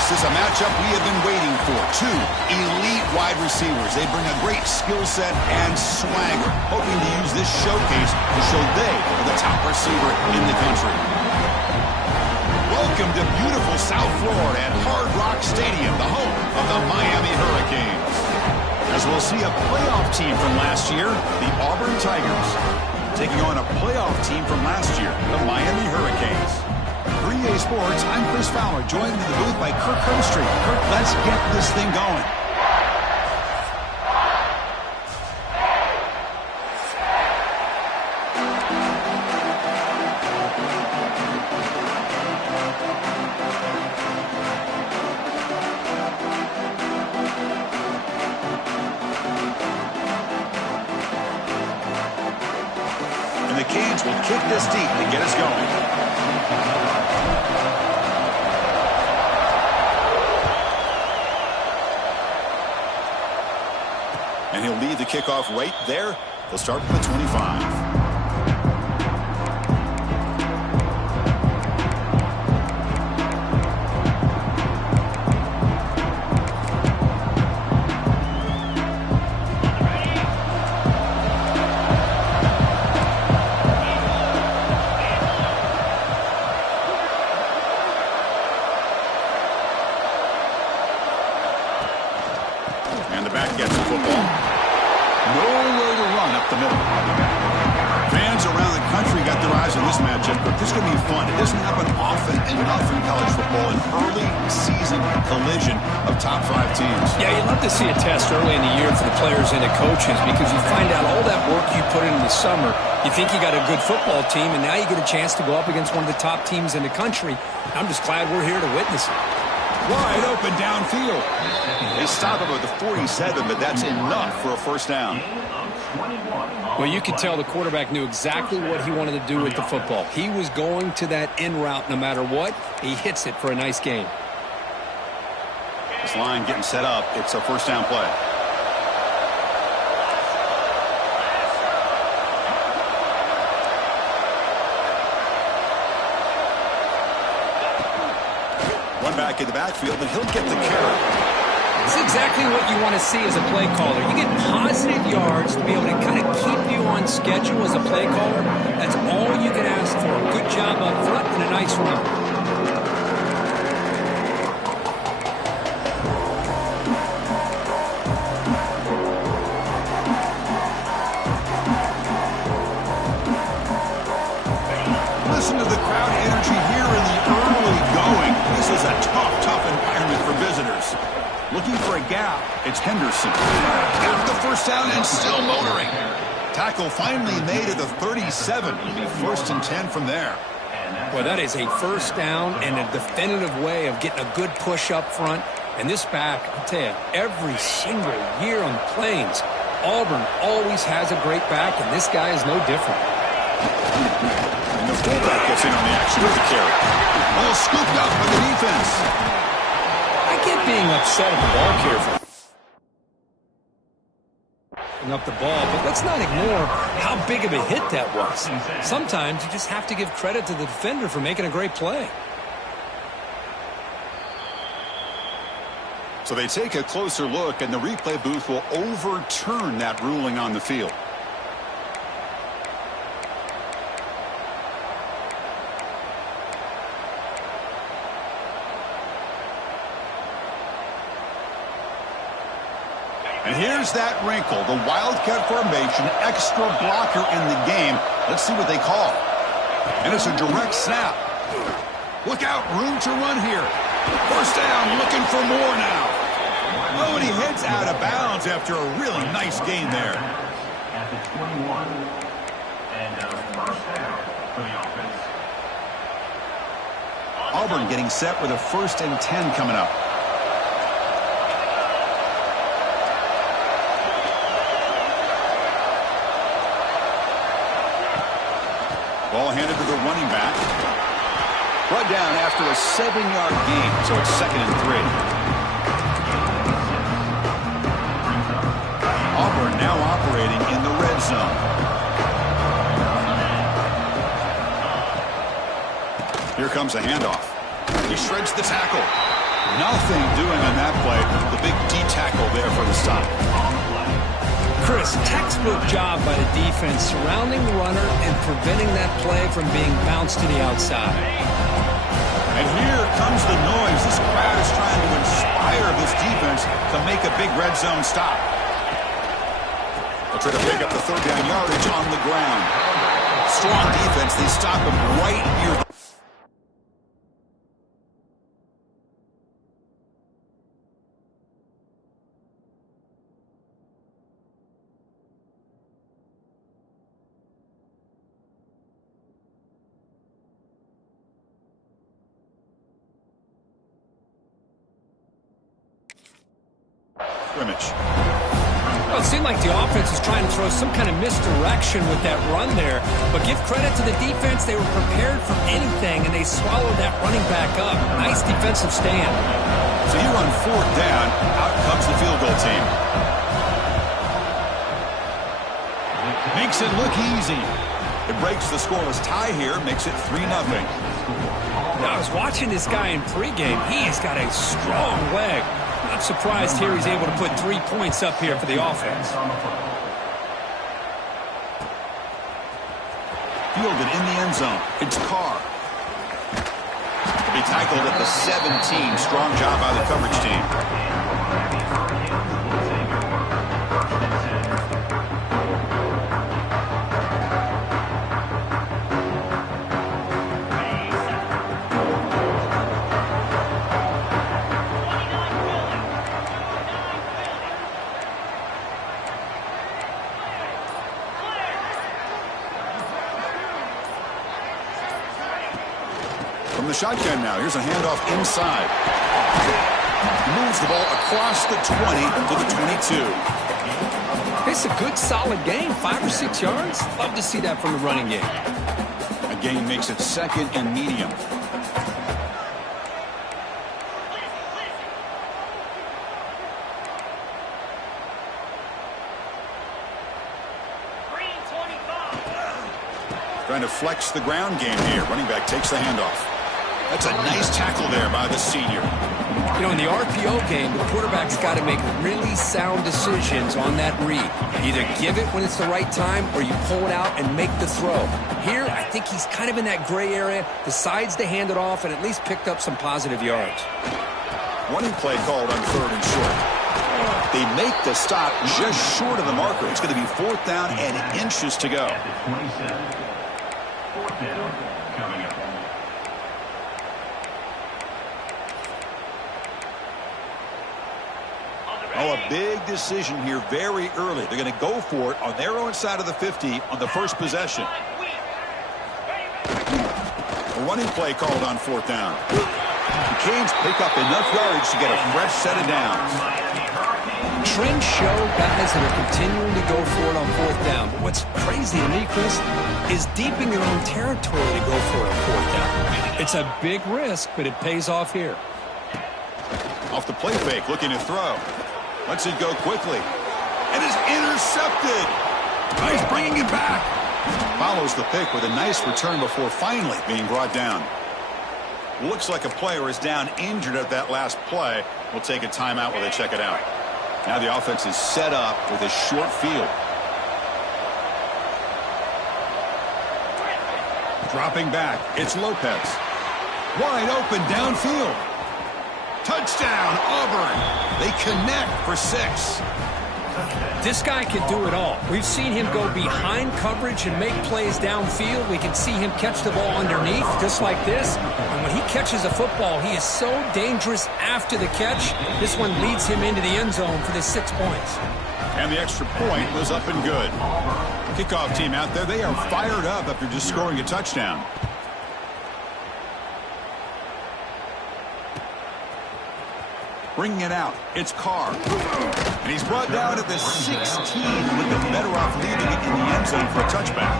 This is a matchup we have been waiting for. Two elite wide receivers. They bring a great skill set and swagger, hoping to use this showcase to show they are the top receiver in the country. Welcome to beautiful South Florida at Hard Rock Stadium, the home of the Miami Hurricanes. As we'll see a playoff team from last year, the Auburn Tigers, taking on a playoff team from last year, the Miami Hurricanes. For EA Sports, I'm Chris Fowler, joined in the booth by Kirk Herbstreit. Kirk, let's get this thing going. And the Canes will kick this deep to get us going. And he'll lead the kickoff right there. He'll start from the 25. And the back gets the football. Nowhere to run up the middle. Fans around the country got their eyes on this matchup, but this is going to be fun. It doesn't happen often enough in college football, an early season collision of top 5 teams. Yeah, you'd love to see a test early in the year for the players and the coaches because you find out all that work you put in the summer. You think you got a good football team, and now you get a chance to go up against one of the top teams in the country. I'm just glad we're here to witness it. Wide open downfield. They stop him at the 47, but that's enough for a first down. Well, you could tell the quarterback knew exactly what he wanted to do with the football. He was going to that in route no matter what. He hits it for a nice gain. This line getting set up. It's a first down play. One back in the backfield, but he'll get the carry. It's exactly what you want to see as a play caller. You get positive yards to be able to kind of keep you on schedule as a play caller. That's all you can ask for. A good job up front and a nice run. Listen to the crowd energy here in the early going. This is a tough environment for visitors. Looking for a gap, it's Henderson. Got the first down and still motoring. Tackle finally made at the 37. It'll be first and 10 from there. Well, that is a first down and a definitive way of getting a good push up front. And this back, I'll tell you, every single year on the Plains, Auburn always has a great back, and this guy is no different. And the fullback gets in on the action with the carry. All scooped up by the defense. I get being upset at the ball carrier for up the ball, but let's not ignore how big of a hit that was. Sometimes you just have to give credit to the defender for making a great play. So they take a closer look, and the replay booth will overturn that ruling on the field. And here's that wrinkle, the Wildcat formation, extra blocker in the game. Let's see what they call. And it's a direct snap. Look out, room to run here. First down, looking for more now. Oh, and he heads out of bounds after a really nice gain there. At the 21, and first down for the offense. Auburn getting set with a first and 10 coming up. Ball handed to the running back. Brought down after a 7-yard gain, so it's 2nd and 3. Auburn now operating in the red zone. Here comes a handoff. He shreds the tackle. Nothing doing on that play. The big D tackle there for the stop. Chris, textbook job by the defense surrounding the runner and preventing that play from being bounced to the outside. And here comes the noise. This crowd is trying to inspire this defense to make a big red zone stop. They'll try to pick up the third down yardage on the ground. Strong defense. They stop him right near. Scrimmage. Well, it seemed like the offense was trying to throw some kind of misdirection with that run there. But give credit to the defense. They were prepared for anything, and they swallowed that running back up. Nice defensive stand. So here on fourth down, out comes the field goal team. Makes it look easy. It breaks the scoreless tie here, makes it 3-0. Now, I was watching this guy in pregame. He has got a strong leg. Not surprised here he's able to put 3 points up here for the offense. Fielded in the end zone. It's Carr. To be tackled at the 17. Strong job by the coverage team. From the shotgun now, here's a handoff inside. Moves the ball across the 20 to the 22. It's a good, solid game, 5 or 6 yards. Love to see that from the running game. A gain makes it second and medium. Trying to flex the ground game here. Running back takes the handoff. That's a nice tackle there by the senior. You know, in the RPO game, the quarterback's got to make really sound decisions on that read. Either give it when it's the right time or you pull it out and make the throw. Here, I think he's kind of in that gray area, decides to hand it off and at least picked up some positive yards. Running play called on third and short. They make the stop just short of the marker. It's going to be fourth down and inches to go. Coming up. Oh, a big decision here very early. They're going to go for it on their own side of the 50 on the first possession. A running play called on fourth down. The Canes pick up enough yardage to get a fresh set of downs. Trends show guys that are continuing to go for it on fourth down. But what's crazy to me, Chris, is deep in your own territory to go for it on fourth down. It's a big risk, but it pays off here. Off the play fake, looking to throw. Lets it go quickly. And is intercepted. He's bringing it back. Follows the pick with a nice return before finally being brought down. Looks like a player is down injured at that last play. We'll take a timeout while they check it out. Now the offense is set up with a short field. Dropping back, it's Lopez. Wide open downfield. Touchdown, Auburn. They connect for 6. This guy can do it all. We've seen him go behind coverage and make plays downfield. We can see him catch the ball underneath, just like this. And when he catches a football, he is so dangerous after the catch. This one leads him into the end zone for the 6 points. And the extra point was up and good. Kickoff team out there, they are fired up after just scoring a touchdown. Bringing it out, it's Carr. And he's brought down at the 16 with the better off leaving it in the end zone for a touchback.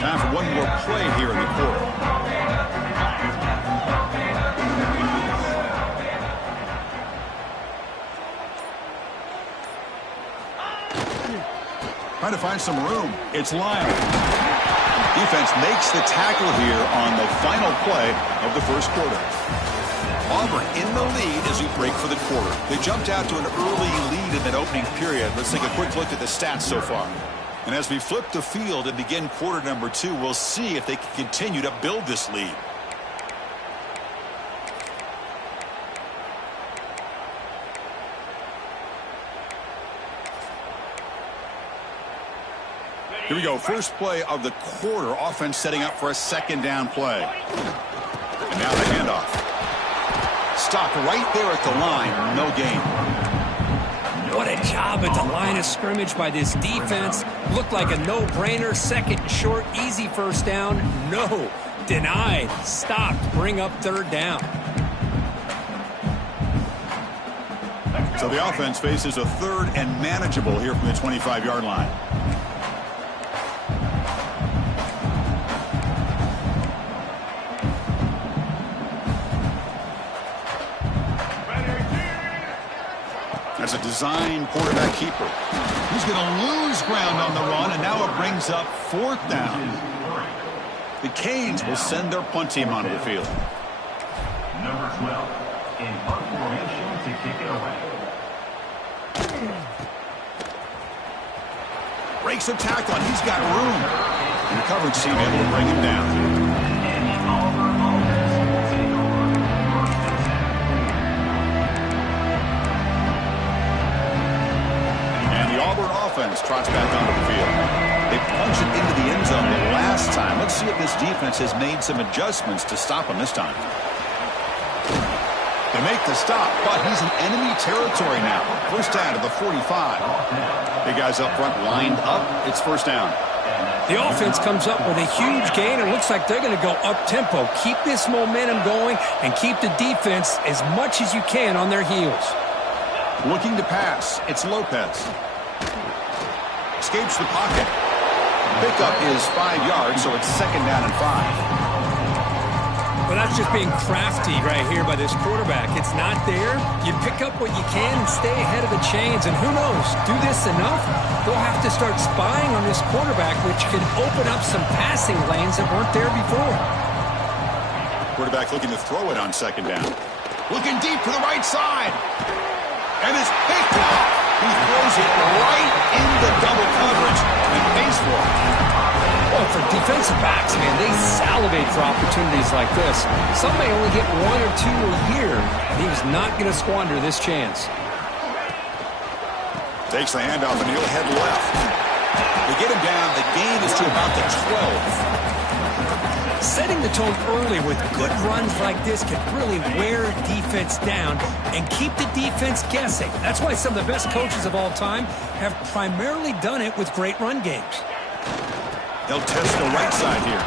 Time for one more play here in the quarter. Trying to find some room. It's Lyle. Defense makes the tackle here on the final play of the first quarter. Auburn in the lead as we break for the quarter. They jumped out to an early lead in that opening period. Let's take a quick look at the stats so far. And as we flip the field and begin quarter number 2, we'll see if they can continue to build this lead. Here we go. First play of the quarter. Offense setting up for a second down play. And now the handoff. Stopped right there at the line. No gain. What a job at the line of scrimmage by this defense. Looked like a no-brainer. Second and short. Easy first down. No. Denied. Stopped. Bring up third down. So the offense faces a third and manageable here from the 25-yard line. That's a design quarterback keeper. He's going to lose ground on the run, and now it brings up fourth down. The Canes will send their punt team onto the field. Number 12 in punt formation to kick it away. Breaks a tackle, and he's got room. And the coverage team able to bring him down. Offense trots back onto the field. They punch it into the end zone the last time. Let's see if this defense has made some adjustments to stop him this time. They make the stop, but he's in enemy territory now. First down to the 45. Big guys up front lined up. It's first down. The offense comes up with a huge gain. It looks like they're going to go up-tempo. Keep this momentum going and keep the defense as much as you can on their heels. Looking to pass. It's Lopez. Escapes the pocket. Pickup is 5 yards, so it's second down and 5. Well, that's just being crafty right here by this quarterback. It's not there. You pick up what you can and stay ahead of the chains. And who knows, do this enough, they'll have to start spying on this quarterback, which can open up some passing lanes that weren't there before. Quarterback looking to throw it on second down. Looking deep to the right side. And it's picked off. He throws it right into double coverage and pays for it. Well, for defensive backs, man, they salivate for opportunities like this. Some may only get 1 or 2 a year, and he was not going to squander this chance. Takes the handoff, and he'll head left. They get him down. The gain is to about the 12. Setting the tone early with good runs like this can really wear defense down and keep the defense guessing. That's why some of the best coaches of all time have primarily done it with great run games. They'll test the right side here.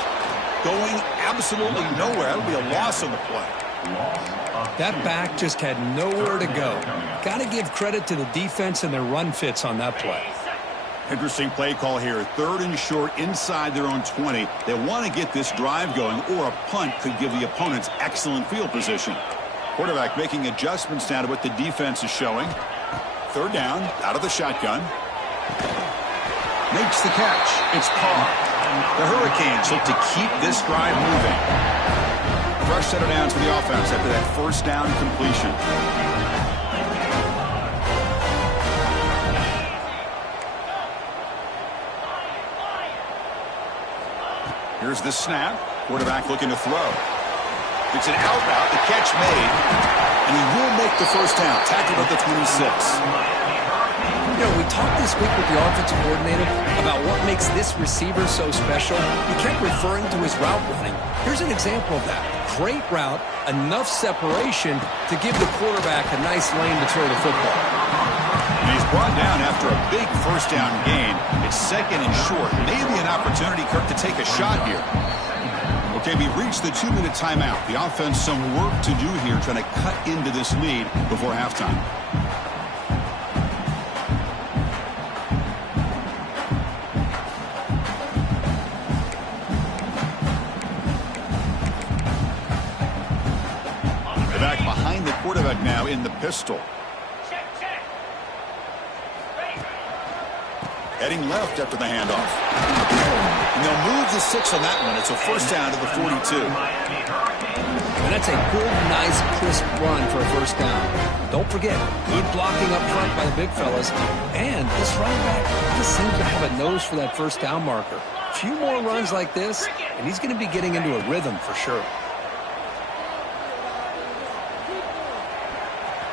Going absolutely nowhere. That'll be a loss on the play. That back just had nowhere to go. Got to give credit to the defense and their run fits on that play. Interesting play call here. Third and short inside their own 20. They want to get this drive going, or a punt could give the opponents excellent field position. Quarterback making adjustments now to what the defense is showing. Third down, out of the shotgun. Makes the catch. It's Carr. The Hurricanes look to keep this drive moving. Fresh set of downs for the offense after that first down completion. Here's the snap. Quarterback looking to throw. It's an out route. The catch made. And he will make the first down. Tackled at the 26. You know, we talked this week with the offensive coordinator about what makes this receiver so special. He kept referring to his route running. Here's an example of that. Great route, enough separation to give the quarterback a nice lane to throw the football. And he's brought down after a big first down gain. It's second and short. Maybe an opportunity, Kirk, to take a shot here. Okay, we've reached the 2-minute timeout. The offense some work to do here trying to cut into this lead before halftime. They're back behind the quarterback now in the pistol. Heading left after the handoff. And they'll move the 6 on that one. It's a first down to the 42. And that's a good, nice, crisp run for a first down. Don't forget, good blocking up front by the big fellas. And this running back just seems to have a nose for that first down marker. A few more runs like this, and he's going to be getting into a rhythm for sure.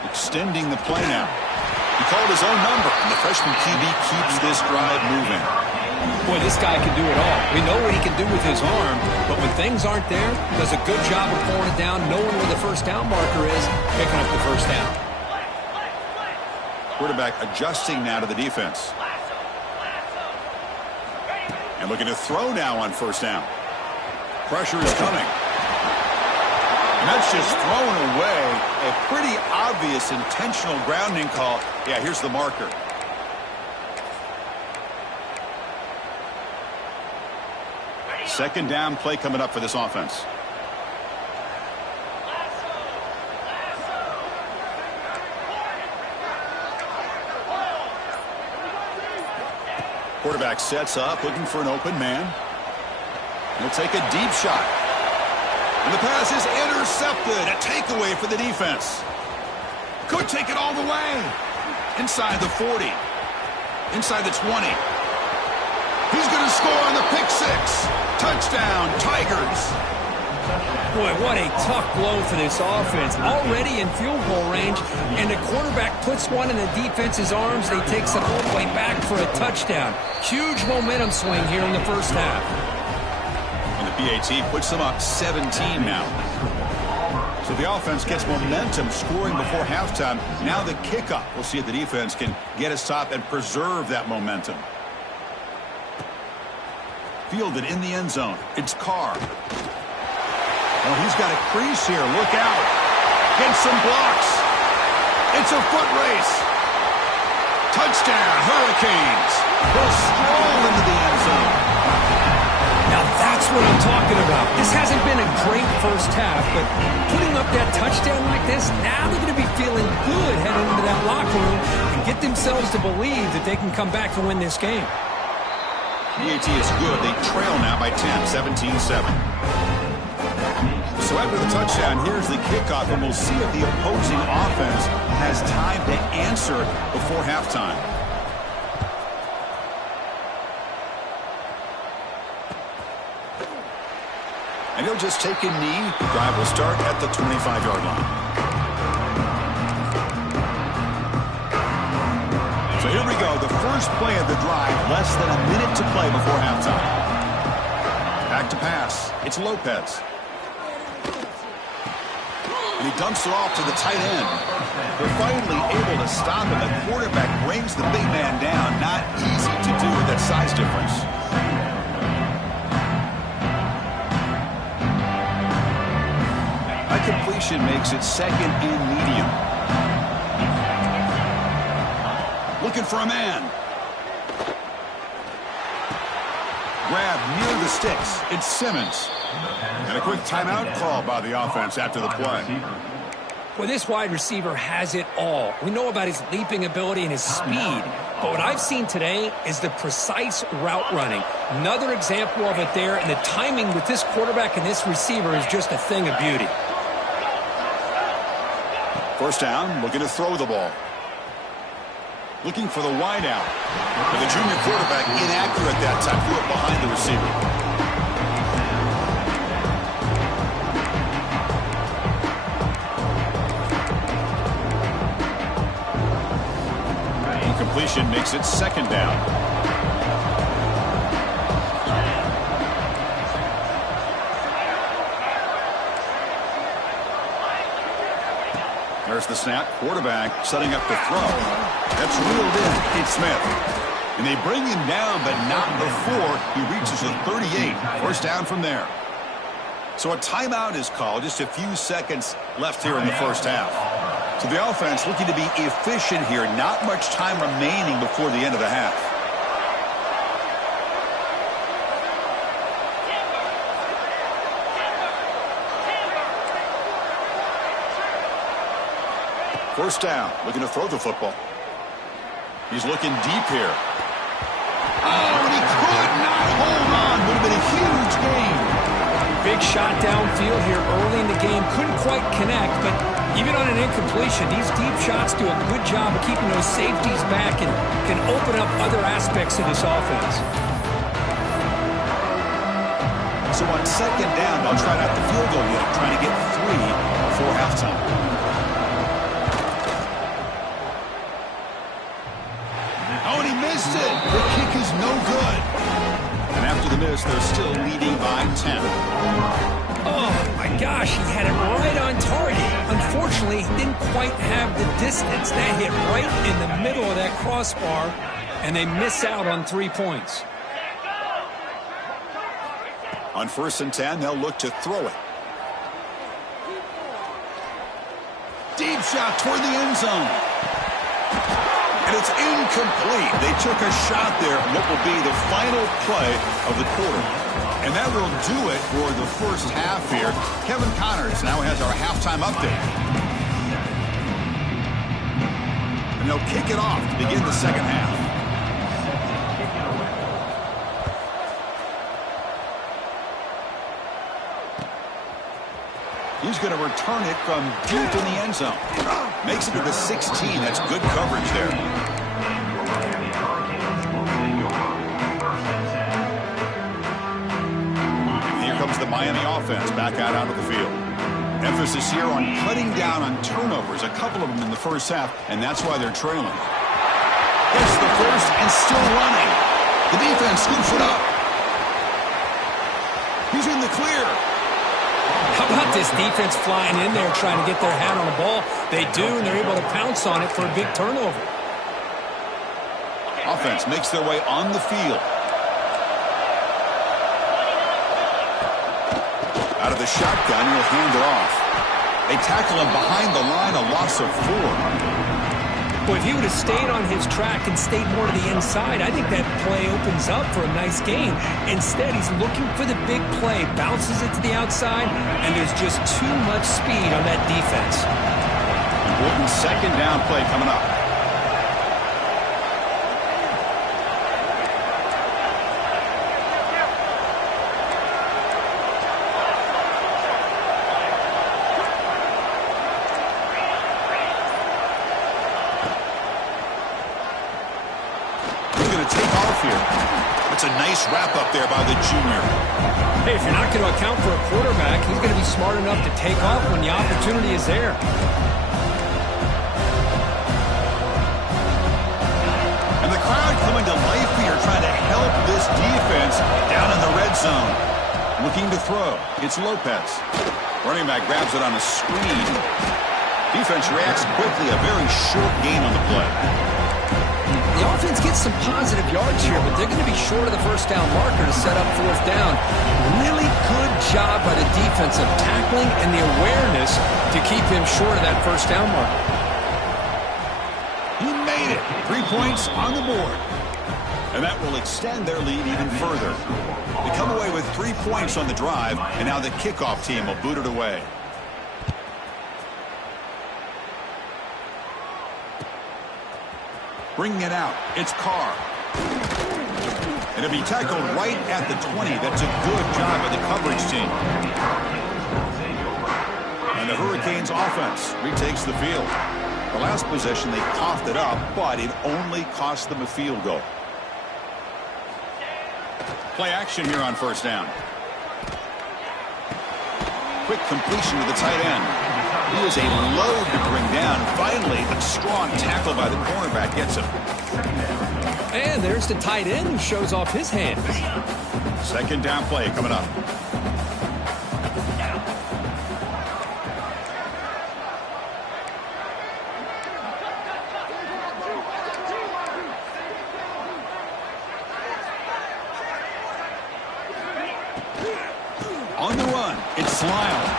Extending the play now. He called his own number, and the freshman QB keeps this drive moving. Boy, this guy can do it all. We know what he can do with his arm, but when things aren't there, does a good job of pulling it down, knowing where the first down marker is, picking up the first down. Quarterback adjusting now to the defense. And looking to throw now on first down. Pressure is coming. And that's just thrown away. A pretty obvious intentional grounding call. Yeah, here's the marker. Second down play coming up for this offense. Quarterback sets up, looking for an open man. He'll take a deep shot. And the pass is intercepted. A takeaway for the defense. Could take it all the way. Inside the 40. Inside the 20. He's going to score on the pick 6. Touchdown, Tigers. Boy, what a tough blow for this offense. Already in field goal range, and the quarterback puts one in the defense's arms. They takes it all the way back for a touchdown. Huge momentum swing here in the first half. And the PAT puts them up 17 now. So the offense gets momentum scoring before halftime. Now the kickoff. We'll see if the defense can get a stop and preserve that momentum. Fielded in the end zone. It's Carr. Oh, he's got a crease here. Look out. Gets some blocks. It's a foot race. Touchdown, Hurricanes. They'll stroll into the end zone. Now that's what I'm talking about. This hasn't been a great first half, but putting up that touchdown like this, now they're going to be feeling good heading into that locker room and get themselves to believe that they can come back to win this game. PAT is good. They trail now by 10, 17-7. So after the touchdown, here's the kickoff, and we'll see if the opposing offense has time to answer before halftime. And he'll just take a knee. The drive will start at the 25-yard line. So here we go. The first play of the drive, less than a minute to play before halftime. Back to pass. It's Lopez. And he dumps it off to the tight end. They're finally able to stop him. The quarterback brings the big man down. Not easy to do with that size difference. That completion makes it second and medium. Looking for a man. Grab near the sticks. It's Simmons. And a quick timeout call by the offense after the play. Well, this wide receiver has it all. We know about his leaping ability and his speed. But what I've seen today is the precise route running. Another example of it there. And the timing with this quarterback and this receiver is just a thing of beauty. First down, looking to throw the ball. Looking for the wide out. But the junior quarterback inaccurate that time. Threw it behind the receiver. Completion makes it second down. There's the snap. Quarterback setting up the throw. That's reeled in. It's Smith. And they bring him down, but not before he reaches the 38. First down from there. So a timeout is called. Just a few seconds left here in the first half. So the offense looking to be efficient here. Not much time remaining before the end of the half. First down, looking to throw the football. He's looking deep here. Oh, and he could not hold on. Would have been a huge gain. Big shot downfield here early in the game. Couldn't quite connect, but even on an incompletion, these deep shots do a good job of keeping those safeties back and can open up other aspects of this offense. So on second down, they'll try out the field goal unit, trying to get 3 before halftime. Oh, and he missed it. The kick is no good. And after the miss, they're still leading by 10. Oh, my gosh, he had it right on target. Unfortunately, he didn't quite have the distance. That hit right in the middle of that crossbar, and they miss out on 3 points. On 1st and 10, they'll look to throw it. Deep shot toward the end zone. And it's incomplete. They took a shot there on what will be the final play of the quarter. And that will do it for the first half here. Kevin Connors now has our halftime update. And they'll kick it off to begin the second half. He's going to return it from deep in the end zone. Makes it to the 16. That's good coverage there. And here comes the Miami offense back out onto the field. Emphasis here on cutting down on turnovers, a couple of them in the first half, and that's why they're trailing. Gets the first and still running. The defense scoops it up. He's in the clear. How about this defense flying in there trying to get their hat on the ball? They do, and they're able to pounce on it for a big turnover. Offense makes their way on the field. Out of the shotgun, he'll hand it off. They tackle him behind the line, a loss of 4. Boy, if he would have stayed on his track and stayed more to the inside, I think that play opens up for a nice game. Instead, he's looking for the big play, bounces it to the outside, and there's just too much speed on that defense. Important second down play coming up. It's a nice wrap-up there by the junior. Hey, if you're not going to account for a quarterback, he's going to be smart enough to take off when the opportunity is there. And the crowd coming to life here, trying to help this defense down in the red zone. Looking to throw. It's Lopez. Running back grabs it on a screen. Defense reacts quickly. A very short gain on the play. The offense gets some positive yards here, but they're going to be short of the first down marker to set up 4th down. Really good job by the defense of tackling and the awareness to keep him short of that first down marker. He made it. 3 points on the board. And that will extend their lead even further. They come away with 3 points on the drive, and now the kickoff team will boot it away. Bringing it out, it's Carr. And it'll be tackled right at the 20. That's a good job by the coverage team. And the Hurricanes offense retakes the field. The last possession, they coughed it up, but it only cost them a field goal. Play action here on 1st down. Quick completion to the tight end. He is a load to bring down. Finally, a strong tackle by the cornerback gets him. And there's the tight end who shows off his hands. Second down play coming up. On the run, it's Lyle.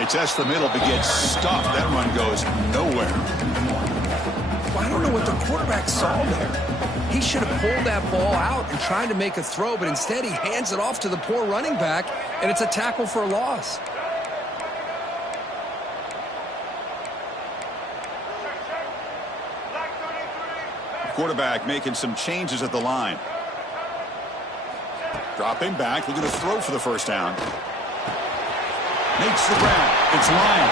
It tests the middle but gets stuffed. That run goes nowhere. Well, I don't know what the quarterback saw there. He should have pulled that ball out and tried to make a throw, but instead he hands it off to the poor running back, and it's a tackle for a loss. Quarterback making some changes at the line. Dropping back, looking to throw for the first down. Makes the grab. It's Lyon.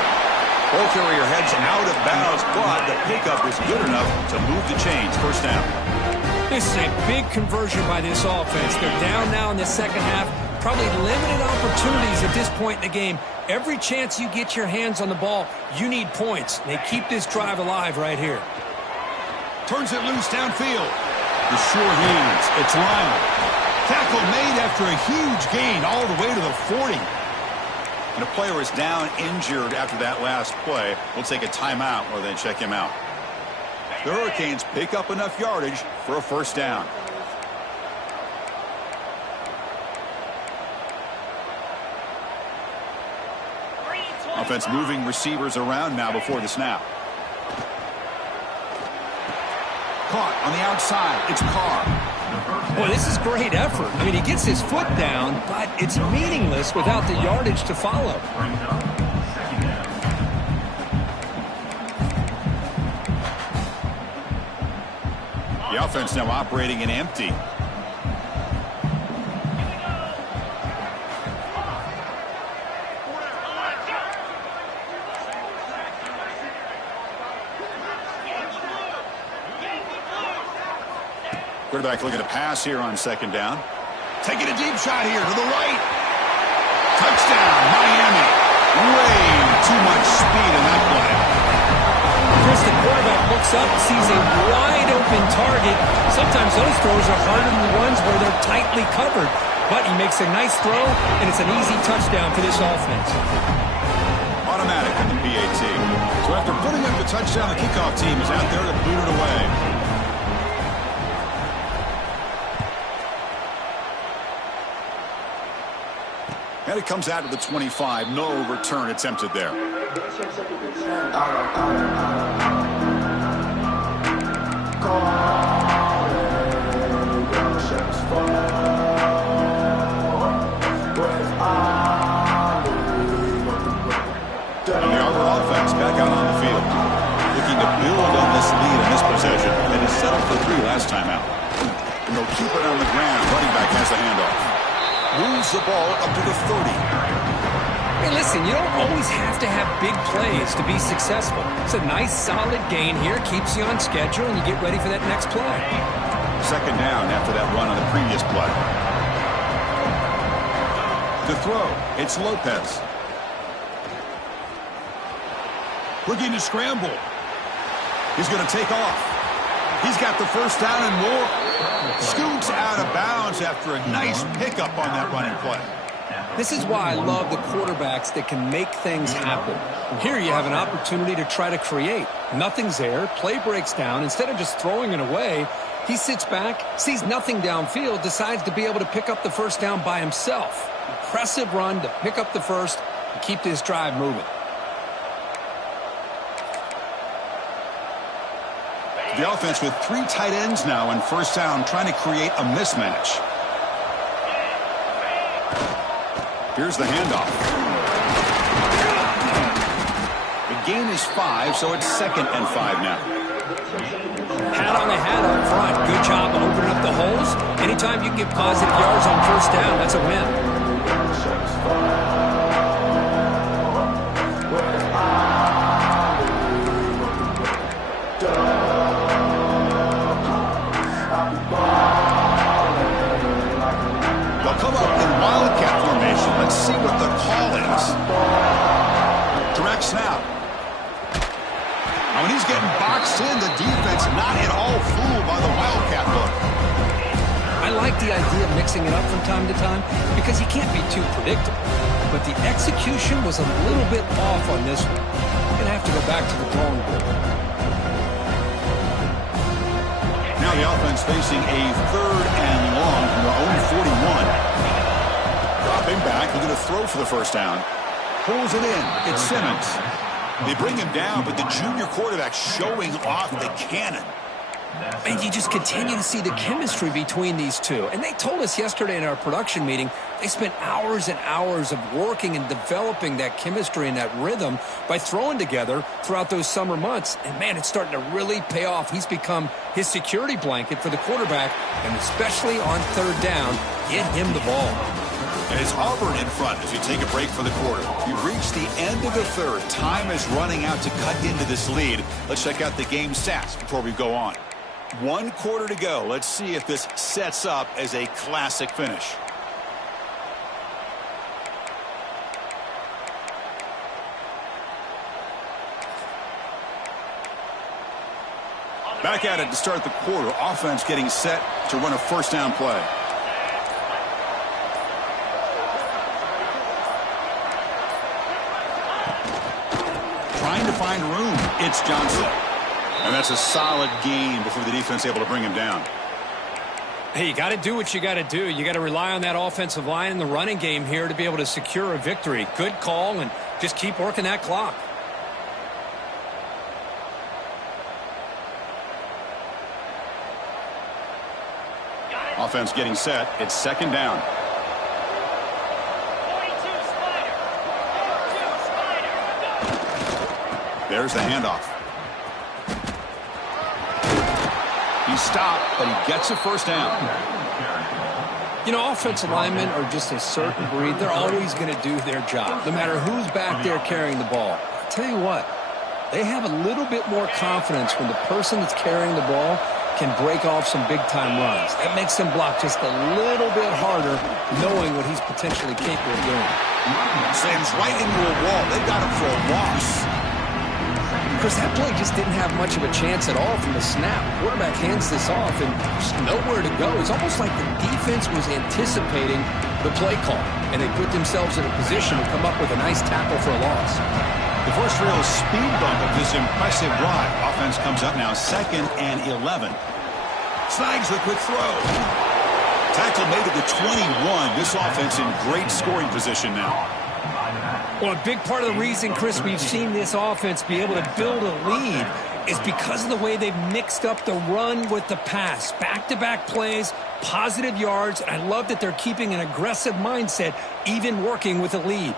Ball carrier heads out of bounds, but the pickup is good enough to move the chains. First down. This is a big conversion by this offense. They're down now in the second half. Probably limited opportunities at this point in the game. Every chance you get your hands on the ball, you need points. They keep this drive alive right here. Turns it loose downfield. The sure hands. It's Lyon. Tackle made after a huge gain all the way to the 40. And a player is down injured after that last play. We'll take a timeout or then check him out. The Hurricanes pick up enough yardage for a first down. Offense moving receivers around now before the snap. Caught on the outside. It's Carr. Boy, this is great effort. I mean, he gets his foot down, but it's meaningless without the yardage to follow. The offense now operating in empty. Quarterback looking to pass here on second down. Taking a deep shot here to the right. Touchdown, Miami. Way too much speed in that play. Chris, the quarterback looks up, sees a wide open target. Sometimes those throws are harder than the ones where they're tightly covered. But he makes a nice throw, and it's an easy touchdown for this offense. Automatic in the PAT. So after putting up the touchdown, the kickoff team is out there to boot it away. And it comes out to the 25. No return attempted there. And the Arbor offense back out on the field. Looking to build on this lead in this possession. And is set up for 3 last time out. And they'll keep it on the ground. Running back has the handoff. Moves the ball up to the 30. Hey, listen, you don't always have to have big plays to be successful. It's a nice, solid gain here. Keeps you on schedule, and you get ready for that next play. Second down after that run on the previous play. To throw, it's Lopez. Looking to scramble. He's going to take off. He's got the first down and more. Scoots out of bounds after a nice pickup on that running play. This is why I love the quarterbacks that can make things happen. Here you have an opportunity to try to create. Nothing's there. Play breaks down. Instead of just throwing it away, he sits back, sees nothing downfield, decides to be able to pick up the first down by himself. Impressive run to pick up the first and keep this drive moving. The offense with 3 tight ends now in first down, trying to create a mismatch. Here's the handoff. The gain is 5, so it's 2nd and 5 now. Hat on the hat up front. Good job of opening up the holes. Anytime you can get positive yards on first down, that's a win. Come up in wildcat formation. Let's see what the call is. Direct snap. Now when he's getting boxed in, the defense not at all fooled by the wildcat look. I like the idea of mixing it up from time to time because you can't be too predictable. But the execution was a little bit off on this one. You're going to have to go back to the drawing board. Now the offense facing a 3rd and long from their own 41. Dropping back, looking to throw for the first down. Pulls it in. It's Simmons. They bring him down, but the junior quarterback showing off the cannon. And you just continue to see the chemistry between these two. And they told us yesterday in our production meeting, they spent hours and hours of working and developing that chemistry and that rhythm by throwing together throughout those summer months. And, man, it's starting to really pay off. He's become his security blanket for the quarterback, and especially on third down, get him the ball. And it's Auburn in front as we take a break for the quarter. We've reached the end of the third. Time is running out to cut into this lead. Let's check out the game stats before we go on. 1 quarter to go. Let's see if this sets up as a classic finish. Back at it to start the quarter. Offense getting set to run a first down play. Trying to find room. It's Johnson. And that's a solid gain before the defense is able to bring him down. Hey, you got to do what you got to do. You got to rely on that offensive line in the running game here to be able to secure a victory. Good call, and just keep working that clock. Offense getting set. It's second down. There's the handoff. He stopped, but he gets a first down. You know, offensive linemen are just a certain breed. They're always going to do their job, no matter who's back there carrying the ball. I'll tell you what, they have a little bit more confidence when the person that's carrying the ball can break off some big-time runs. That makes them block just a little bit harder, knowing what he's potentially capable of doing. Slams right into a wall. They got him for a loss. Chris, that play just didn't have much of a chance at all from the snap. Quarterback hands this off, and there's nowhere to go. It's almost like the defense was anticipating the play call, and they put themselves in a position to come up with a nice tackle for a loss. The first real speed bump of this impressive drive. Offense comes up now 2nd and 11. Snags the quick throw. Tackle made at the 21. This offense in great scoring position now. Well, a big part of the reason, Chris, we've seen this offense be able to build a lead is because of the way they've mixed up the run with the pass. Back-to-back plays, positive yards, and I love that they're keeping an aggressive mindset, even working with a lead.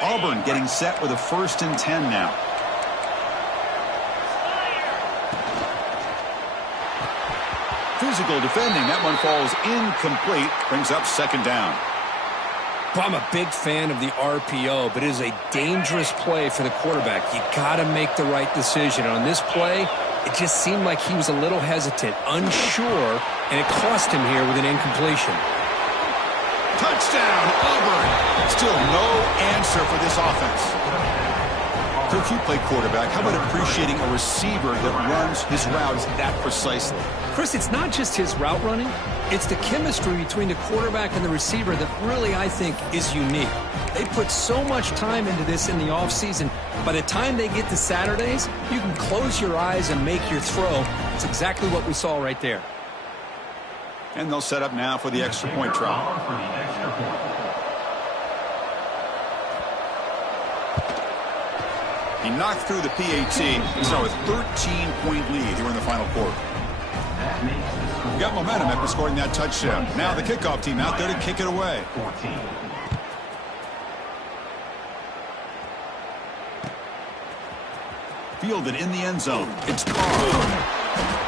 Auburn getting set with a 1st and 10 now. Physical defending. That one falls incomplete. Brings up 2nd down. Well, I'm a big fan of the RPO, but it is a dangerous play for the quarterback. You got to make the right decision. On this play, it just seemed like he was a little hesitant, unsure, and it cost him here with an incompletion. Touchdown, Auburn. Still no answer for this offense. Coach, you play quarterback. How about appreciating a receiver that runs his routes that precisely? Chris, it's not just his route running. It's the chemistry between the quarterback and the receiver that really, I think, is unique. They put so much time into this in the offseason. By the time they get to Saturdays, you can close your eyes and make your throw. It's exactly what we saw right there. And they'll set up now for the extra point try. He knocked through the PAT. He's now a 13-point lead here in the final quarter. We've got momentum after scoring that touchdown. Now the kickoff team out there to kick it away. Fielded in the end zone. It's Carr.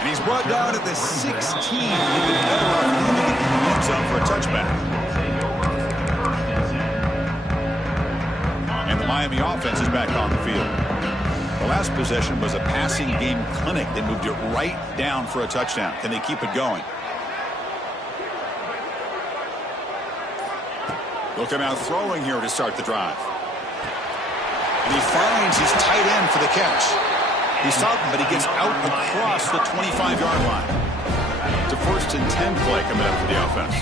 And he's brought down at the 16. He'd been better off leaving it in the end zone for a touchback. And the Miami offense is back on the field. The last possession was a passing game clinic. They moved it right down for a touchdown. Can they keep it going? They'll come out throwing here to start the drive. And he finds his tight end for the catch. He's stopped him, but he gets out across the 25-yard line. It's a 1st and 10 play coming up for the offense.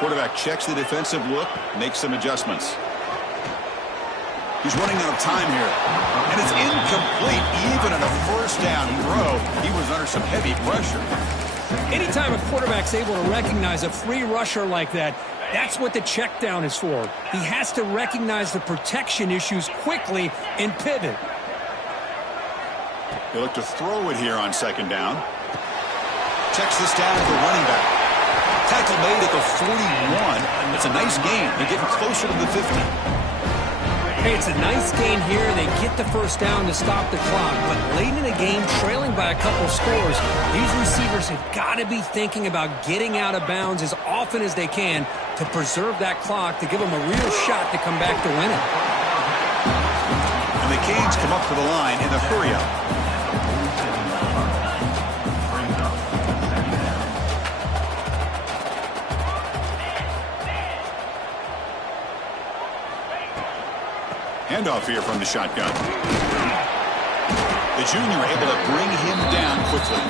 Quarterback checks the defensive look, makes some adjustments. He's running out of time here. And it's incomplete. Even on a 1st down throw, he was under some heavy pressure. Anytime a quarterback's able to recognize a free rusher like that, That's what the check down is for. He has to recognize the protection issues quickly and pivot. They look to throw it here on second down. Checks this down to the running back. Tackle made at the 41. It's a nice gain. They're getting closer to the 50. Hey, it's a nice gain here. They get the first down to stop the clock. But late in the game, trailing by a couple scores, these receivers have got to be thinking about getting out of bounds as often as they can to preserve that clock, to give them a real shot to come back to win it. And the Canes come up to the line in the hurry-up. Handoff here from the shotgun. The junior able to bring him down quickly.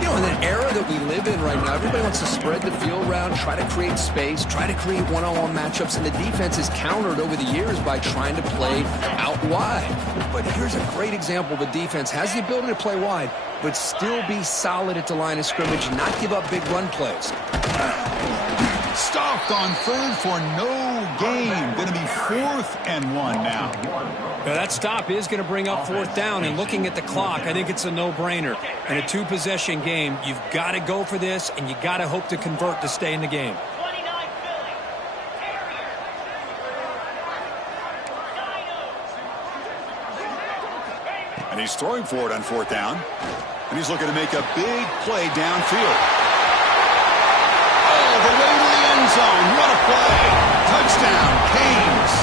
You know, in an era that we live in right now, everybody wants to spread the field around, try to create space, try to create one-on-one matchups, and the defense is countered over the years by trying to play out wide. But here's a great example. The defense has the ability to play wide, but still be solid at the line of scrimmage and not give up big run plays. Stopped on third for no gain. Going to be 4th and 1 now. Now that stop is going to bring up 4th down, and looking at the clock, I think it's a no-brainer. In a 2-possession game, you've got to go for this, and you got to hope to convert to stay in the game. And he's throwing for it on 4th down. And he's looking to make a big play downfield. The way to the end zone. What a play. Touchdown, Canes.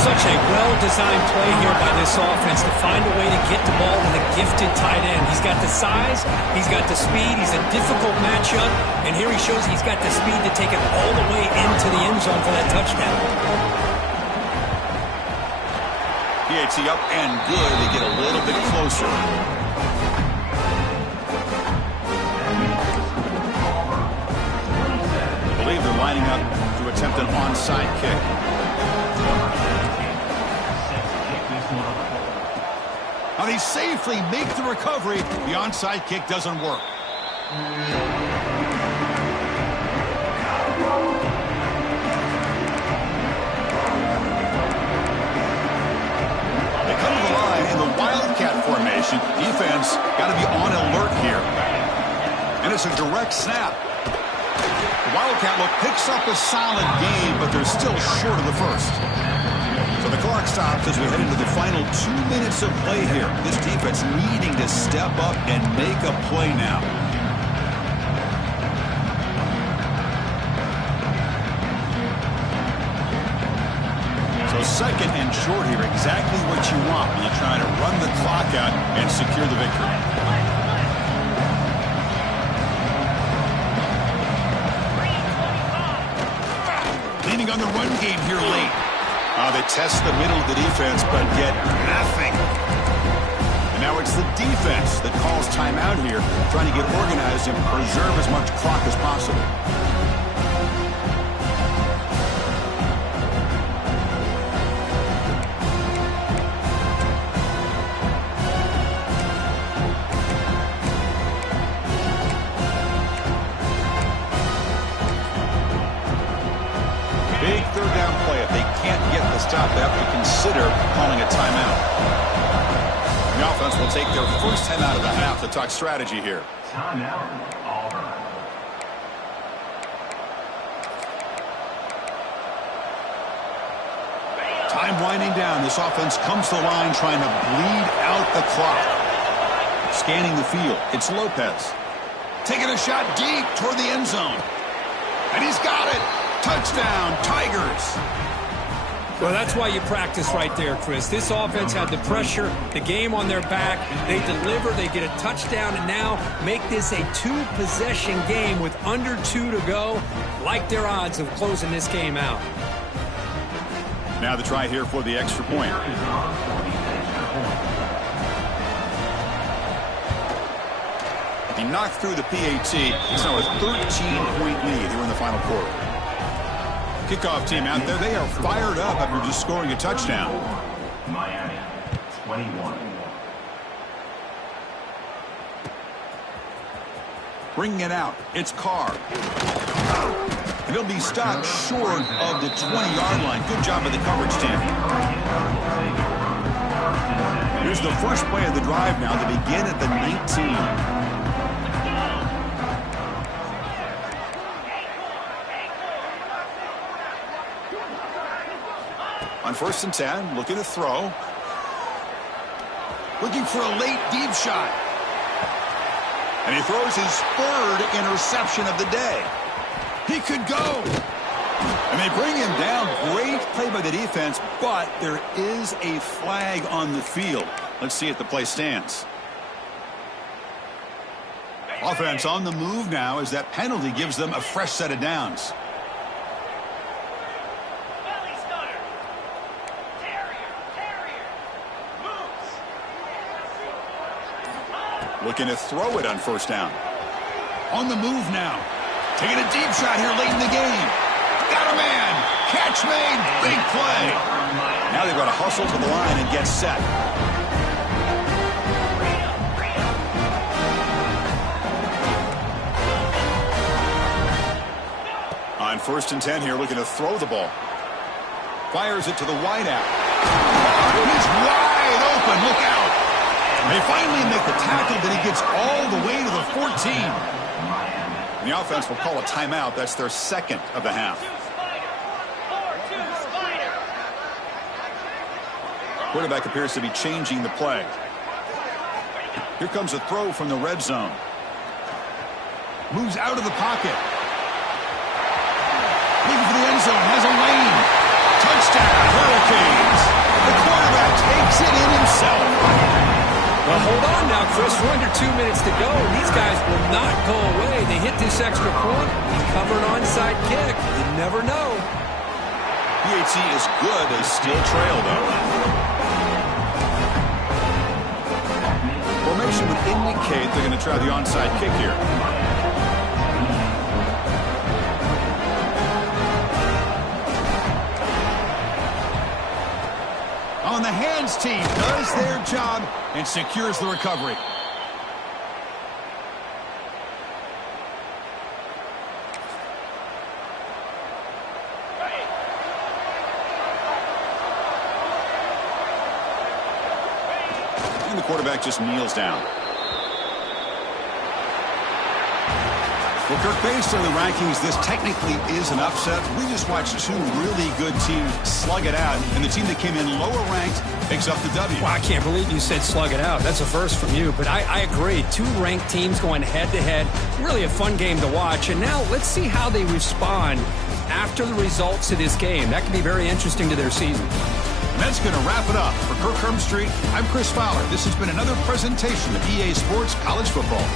Such a well-designed play here by this offense to find a way to get the ball to the gifted tight end. He's got the size, he's got the speed, he's a difficult matchup, and here he shows he's got the speed to take it all the way into the end zone for that touchdown. PAT up and good. They get a little bit closer. I believe they're lining up to attempt an onside kick. Now they safely make the recovery. The onside kick doesn't work. They come to the line in the Wildcat formation. Defense got to be on alert here. And it's a direct snap. The Wildcat look picks up a solid game, but they're still short of the first. So the clock stops as we head into the final 2 minutes of play here. This defense needing to step up and make a play now. So second and short here, exactly what you want when you're trying to run the clock out and secure the victory. Leaning on the run game here late. They test the middle of the defense, but get nothing. And now it's the defense that calls timeout here, trying to get organized and preserve as much clock as possible. Big third down play. If they can't get the stop, they have to consider calling a timeout. The offense will take their first time out of the half to talk strategy here. Timeout, Auburn. Time winding down. This offense comes to the line trying to bleed out the clock. Scanning the field. It's Lopez. Taking a shot deep toward the end zone. And he's got it. Touchdown, Tigers. Well, that's why you practice right there, Chris. This offense had the pressure, the game on their back. They deliver, they get a touchdown, and now make this a 2-possession game with under 2 to go. Like their odds of closing this game out. Now the try here for the extra point. He knocked through the PAT. It's now a 13-point lead here in the final quarter. Kickoff team out there, they are fired up after just scoring a touchdown. Miami, 21. Bringing it out, it's Carr. And he'll be stopped short of the 20-yard line. Good job of the coverage team. Here's the first play of the drive now to begin at the 19. On 1st and 10, looking to throw. Looking for a late deep shot. And he throws his 3rd interception of the day. He could go. And they bring him down. Great play by the defense, but there is a flag on the field. Let's see if the play stands. Offense on the move now as that penalty gives them a fresh set of downs. Looking to throw it on 1st down. On the move now. Taking a deep shot here late in the game. Got a man. Catch made. Big play. Now they've got to hustle to the line and get set. On 1st and 10 here, looking to throw the ball. Fires it to the wideout. He's wide open. Look out. They finally make the tackle, but he gets all the way to the 14. And the offense will call a timeout. That's their 2nd of the half. Quarterback appears to be changing the play. Here comes a throw from the red zone. Moves out of the pocket. Looking for the end zone. Has a lane. Touchdown, Hurricanes. The quarterback takes it in himself. Well, hold on now, Chris. We're under 2 minutes to go. These guys will not go away. They hit this extra point. Cover an onside kick. You never know. PAT is good. They still trail, though. Formation would indicate they're going to try the onside kick here. On the hands team does their job and secures the recovery. And the quarterback just kneels down. Well, Kirk, based on the rankings, this technically is an upset. We just watched 2 really good teams slug it out, and the team that came in lower ranked picks up the W. Well, I can't believe you said slug it out. That's a first from you, but I agree. 2 ranked teams going head-to-head. Really a fun game to watch, and now let's see how they respond after the results of this game. That could be very interesting to their season. And that's going to wrap it up. For Kirk Street, I'm Chris Fowler. This has been another presentation of EA Sports College Football.